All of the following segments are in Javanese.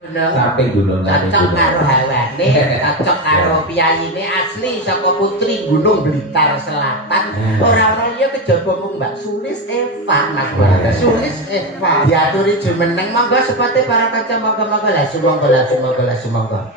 Samping gunung cocok karo hawane, cocok karo piyayine asli saka Putri Gunung Blitar Selatan. Ora-ora liya kejaba mung Mbak Sulis Eva, Mas. Sulis Eva. Diaturi jumeneng monggo sepate para kaca monggo-monggo lah sumangga.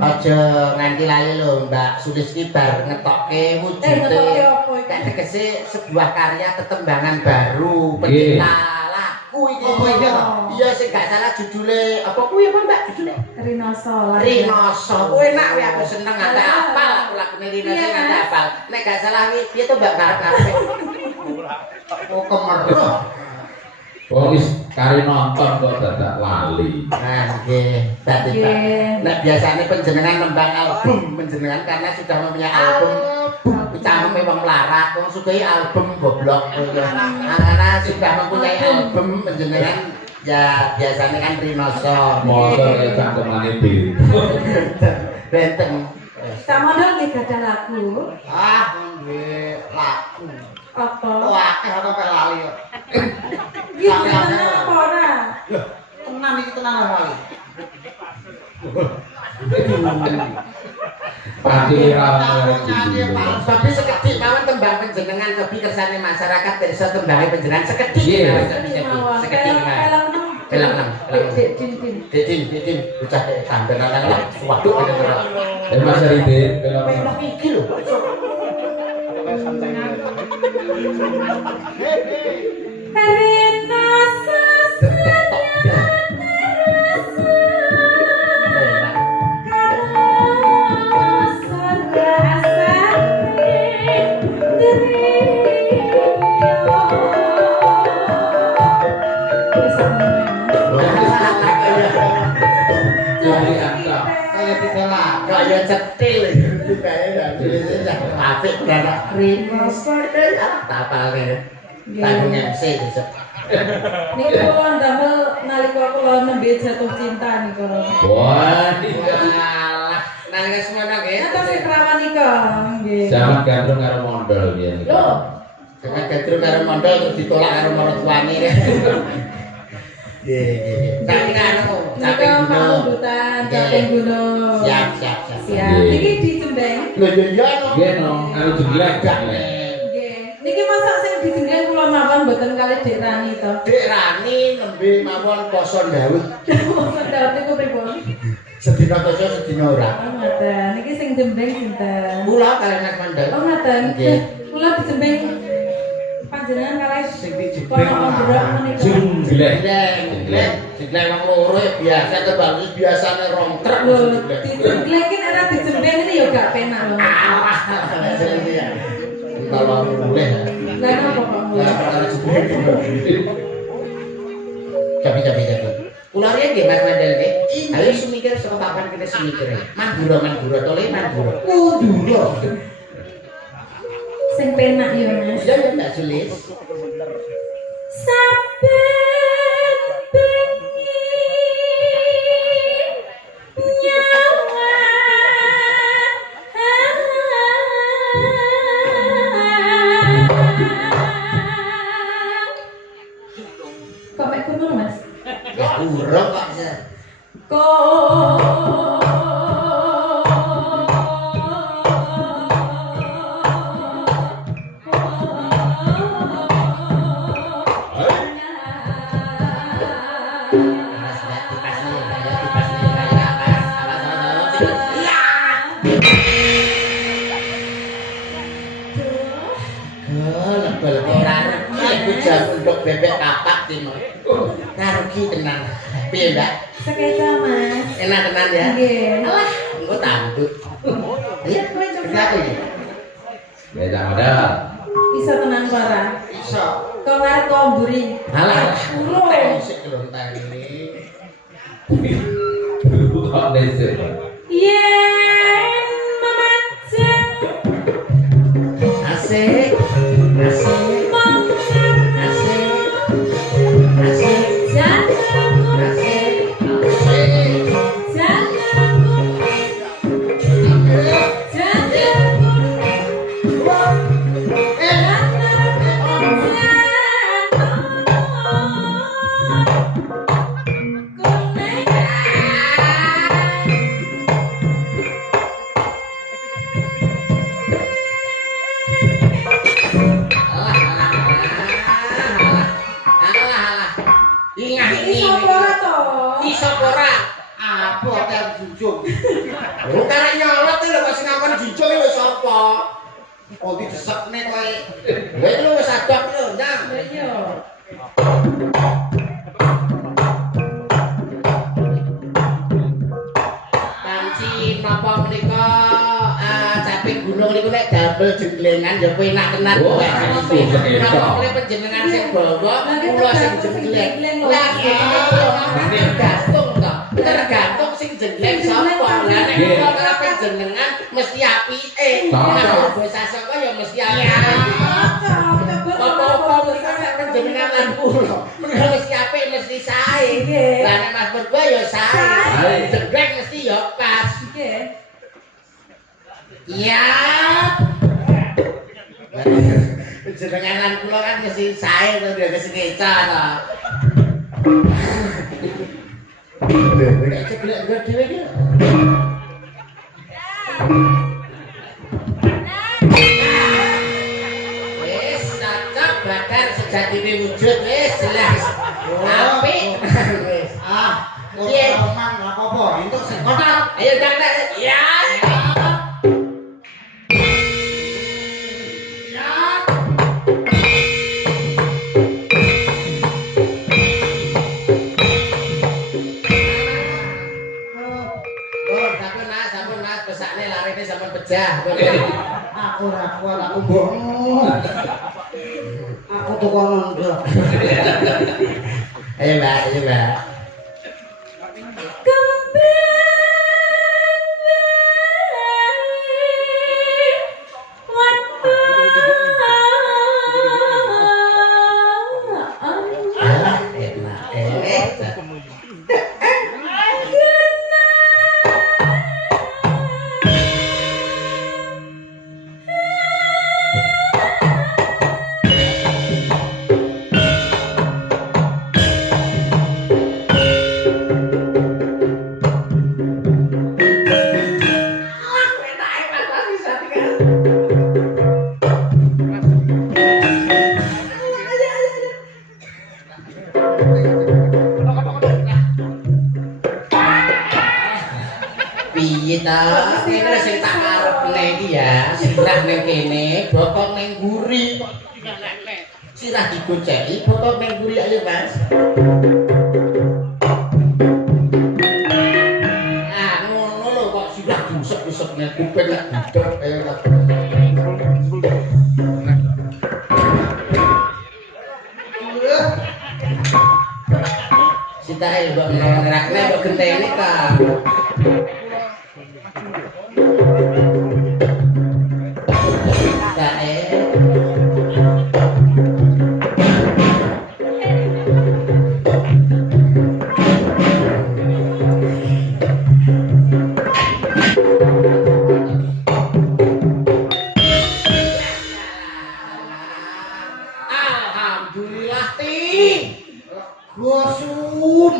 Aja nganti lali lho Mbak Sulis ki bar ngetokke wujude. Kan tegese sebuah karya tetembangan baru pencipta lagu iki. Apa iki to? Iya sing gak salah judule apa kuwi apa Mbak judule? Rinoso. Rinoso. Kuwi enak kuwi aku seneng nganti apal aku lagune Rinoso nganti apal. Nek gak salah kuwi piye to Mbak karep-karepe? Oh kemeruh. Oh wis kari nonton kok dadak lali. Nah nggih, dadi nek biasane panjenengan nembang album panjenengan karena sudah mempunyai album cangkeme wong melarat, wong sugih album goblok. Karena sudah mempunyai album panjenengan ya biasanya kan Rinoso. Motor ya cangkemane B. Benteng. Samodol nggih gadah lagu. Ah, nggih lagu. Apa? Wah, ana lali kok. Iki tenan apa ora? Loh, tenan iki tenan lali. Tapi sekedhik mawon tembang panjenengan cobi kersane masyarakat desa tembange panjenengan sekedhik. Sekedhik. Kelang. Din, bocah sampeyan nang waduh bener. Mas Ridin, Pelok iki lho. Kaya cetil apik beranak Rinoso tapalne tanggung MC besok Niku kula ndamel nalika kula nembe jatuh cinta niku. wah alah nalika semono nggih Napa sing perawan nika nggih. zaman gandrung karo mondol ya. Lho, jangan gandrung karo mondol terus ditolak karo maratuwane nggih. Tapi anu caping gunung. Caping gunung. Siap. Siap. Niki dijembeng. Lho iya Nggih no, anu jeglek Nggih. Niki masak sing dijembeng kula mawon mboten kalih Dik Rani to. Dik Rani nembe mawon poso ndawuh. Poso ndawuh niku pripun? Sedina poso sedina ora. Oh ngoten. Niki sing jembeng sinten? Kula kalih Mas Mandel. Oh ngoten. Nggih. Kula dijembeng panjenengan kalih Sing dijembeng jeglek. Jeglek wong loro biasa tebang biasane rong truk dijemblekin ora dijembeng ini ya gak penak lho. Kalau boleh. Lah napa kok mulai? Tapi. Kula riyen nggih Mas Mandel nggih. Ayo semikir saka papan kita semikir. Mandura tole mandura. Mandura. Sing penak ya Mas. Ya Mbak Sulis. Saben bengi nyawa kok mek ngono Mas? Ya urung kok. lebel ora rugi iku jam untuk bebek kapak timo. Ora rugi tenan. Piye, Mbak? Sekeca, Mas. Enak tenan ya? Nggih. Alah, engko tanduk. Ayo kowe coba iki. Beda modal. Iso tenan parah. Iso. Kok ngarep kok mburi. Alah, Ulo. sik kelontar ini. Kok desa. Yen memacet Asik. Asik. mangan Asik. Asik. janganku Asik. Asik. janganku Oh, didesekne kowe. Kowe iki wis adok lho, Ndang. Iya. Panci napa menika caping gunung niku nek damel jenglengan ya kowe enak tenan Oh, kowe. itu Napa ketok. kowe panjenengan sing bawa Lagi kula sing tergantung jengleng. jengleng lho. Lah tergantung to. Tergantung sing jengleng sapa. Lah nek Nggih. kula karo panjenengan mesti apike. Cocok. Nek basa saka ya mesti apike. Apa-apa mereka nek panjenengan lan kula. Mereka mesti apik mesti sae. Nggih. Lah nek Mas berdua ya sae. Sae. Jengleng mesti ya pas. Nggih. Iya. Jenengan kula kan mesti sae to dia kesengeca to. Lha nek ceblek dhewe iki. Wis cocok badar sejatine wujud wis jelas. Apik. Wis. Piye? Omang apa-apa, entuk sing kotak. Ayo Dang. Ya. Sampun Mas, pesakne larine sampun pejah. Aku ora kuat, aku mbokmu. Aku tukang nondok. Ayo Mbak, ayo Mbak. Alah, enak. Piye ta? Kene sing tak arepne iki ya, sirah ning kene, bokong ning mburi. Sirah digoceki, bokong ning mburi ayo, Mas. Ah, ngono lho kok sirah busek-busek ning kuping lek budek ayo ta. Sitae mbok ngerakne mbok genteni ta. Alhamdulillah ti. Gosum.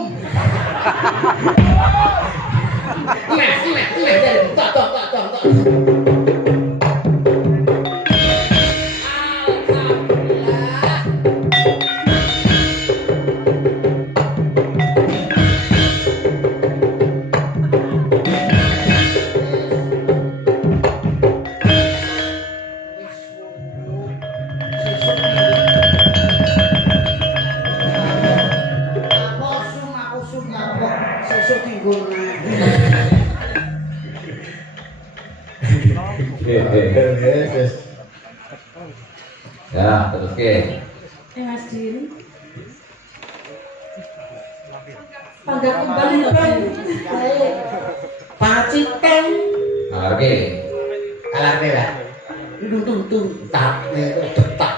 Tok. Alhamdulillah. besok tinggal Ya, terus ke. Mas Din. Panggah kembali lho, Din. Paciten. Oke. Alarme lah. Tung tak nek tak tak.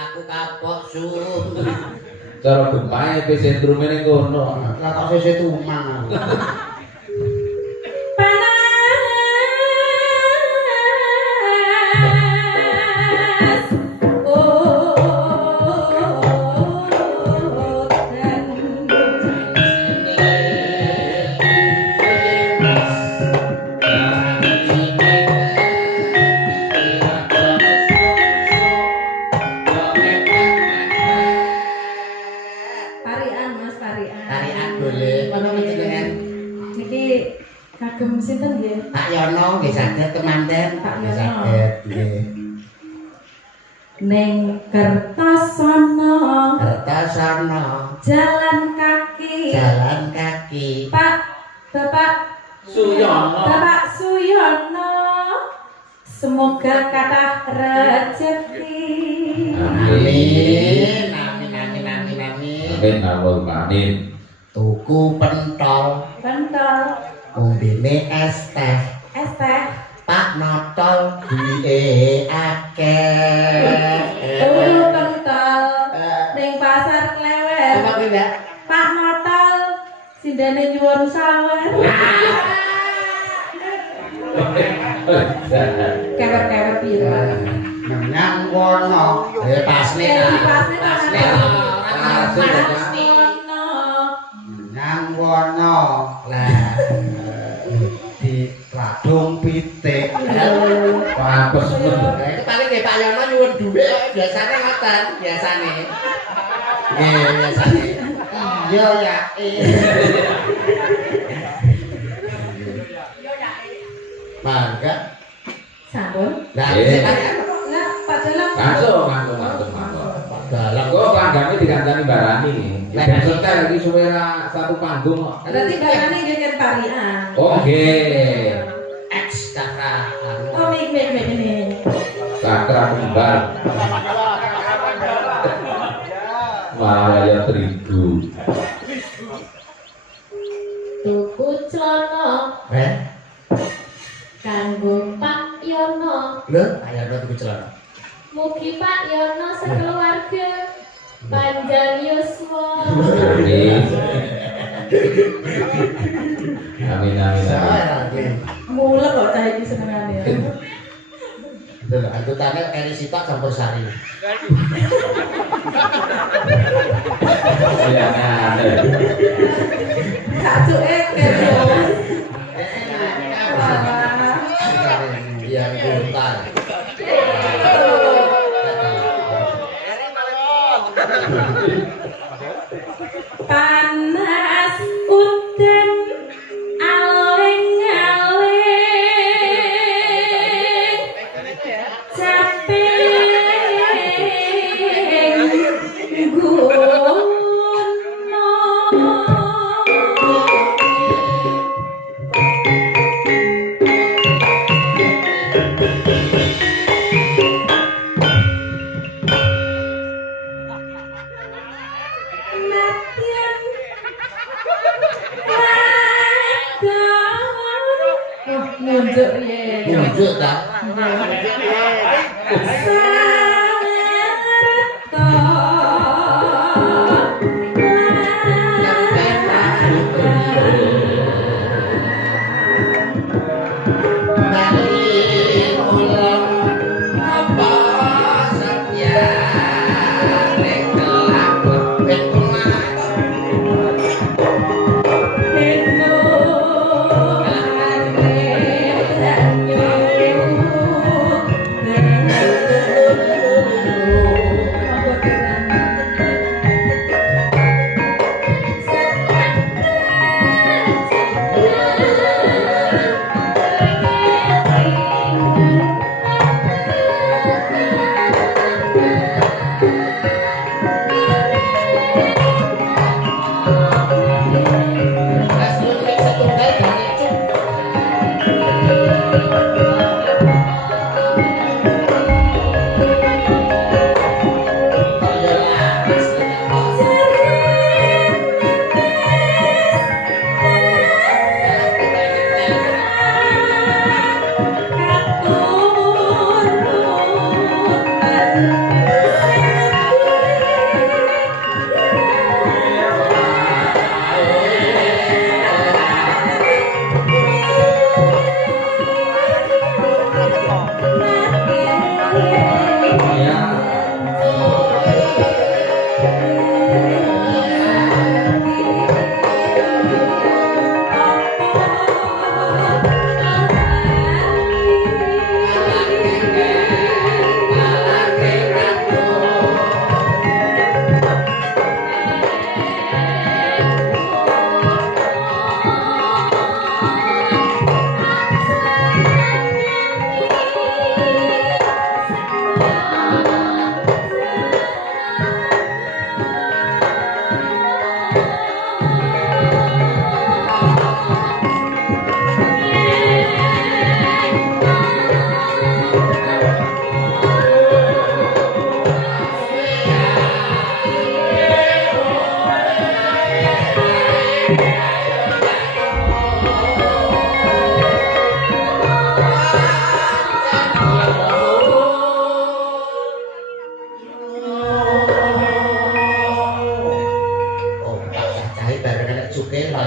Aku kapok su. Cara gempae pe sentrume ning kono. lah kok sesuk tumang aku Parian Mas, parian. Tarian boleh. Mana jenengan? Niki kagem sinten nggih? Pak Yono nggih saged temanten. Pak Nggih Yono. saged nggih. Ning Kertosono Kertosono jalan kaki. jalan kaki. Bapak Suyono. Bapak Suyono, semoga kathah rezeki. Amin. Amin amin amin amin. Amin Allahumma amin. Tuku pentol, Pentol, umbine es teh. es teh, Pak Notol duwe akeh. turu pentol, ning pasar Klewer. Apa kuwi, Mbak? Pak Notol, sindene nyuwun sawer. Kewer-kewer piro? menyang wono Pasne Pasne ta. Pasne. Pasne. menyang wono Lah, di Radung Pitik Papes men. itu paling nggih Pak Yono nyuwun dhuwit biasane ngoten, biasane. Nggih, biasane. iya ya Mangga. Sampun. Lah, Eh. Lah, Pak Dalang. Langsung. dalam Kok kanggane dikancani barani. Besok teh lagi suwera satu panggung kok. Berarti barane nggih kan parian. Oke. X kakak. Oh, mik ini. Sakra kembar. Malaya terigu. Tuku celana kanggo Pak Yono. Lho, ayo ora tuku celana. Mugi Pak Yono sekeluarga panjang yuswa. Amin. Amin. Saya lagi. Mulek kok cah iki senengane. Lho, anggotane Eri Sitok campur sari. Ya ada. Sacuke kepo. Yang hutan. Panas udan aling-aling caping gunung. Nunjuk ya. Nunjuk ta?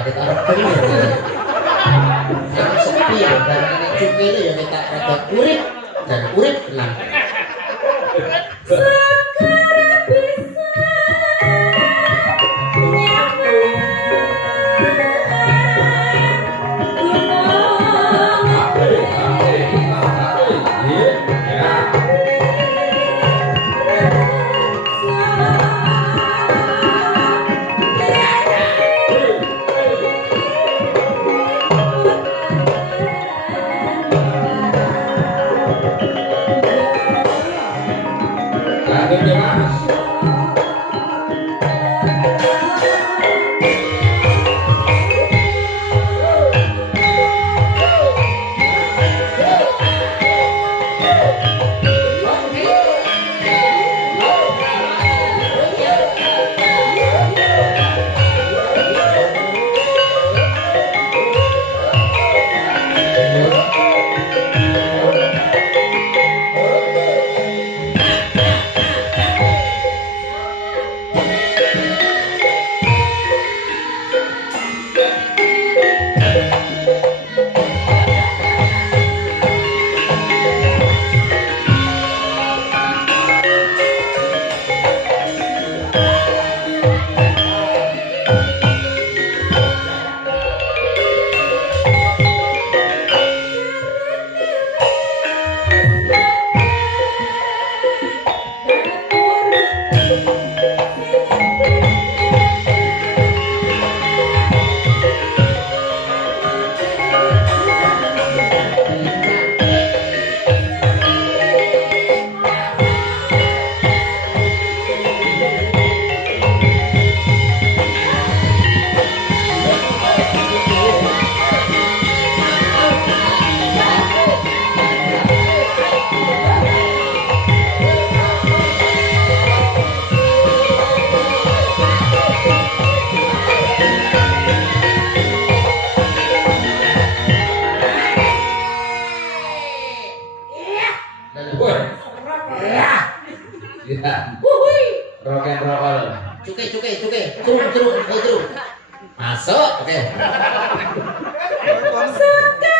kita orang denger. Aku sepi ya, barang ini cukup itu ya kita rada urip dan urip tenang. Sekarang bisa Lanjut ya Mas. Ya. Rock and roll. Cukai, Masuk, oke. sekarang